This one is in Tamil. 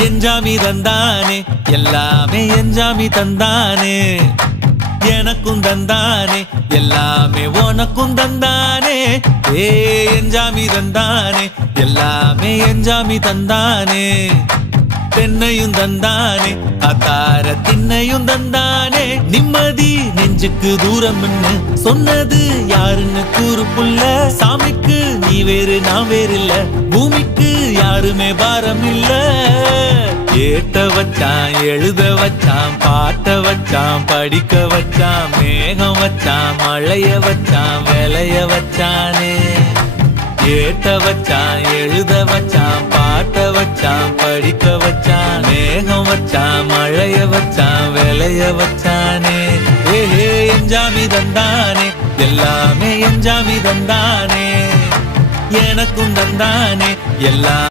எஞ்சாமி தந்தானே எல்லாமே எஞ்சாமி தந்தானே எனக்கும் தந்தானே எல்லாமே உனக்கும் தந்தானே ஏ எஞ்சாமி தந்தானே எல்லாமே எஞ்சாமி தந்தானே தென்னையும் தந்தானே அத்தார திண்ணையும் தந்தானே நிம்மதி நெஞ்சுக்கு தூரம் சொன்னது யாருன்னு கூறு புள்ள சாமிக்கு நீ வேறு நான் வேறு இல்ல பூமிக்கு யாருமே பாரம் இல்ல ஏத்த வச்சான் எழுத வச்சான் பாட்ட வச்சான் படிக்க வச்சான் மேகம் வச்சான் மழைய வச்சான் விளைய வச்சானே ஏத்த வச்சான் எழுத வச்சான் பாட்ட வச்சான் படிக்க வச்சான் மேகம் வச்சான் மழைய வச்சான் விளைய வச்சானே ஏஹே எஞ்சாமி தந்தானே எல்லாமே எஞ்சாமி தந்தானே எனக்கும் தந்தானே எல்லாம்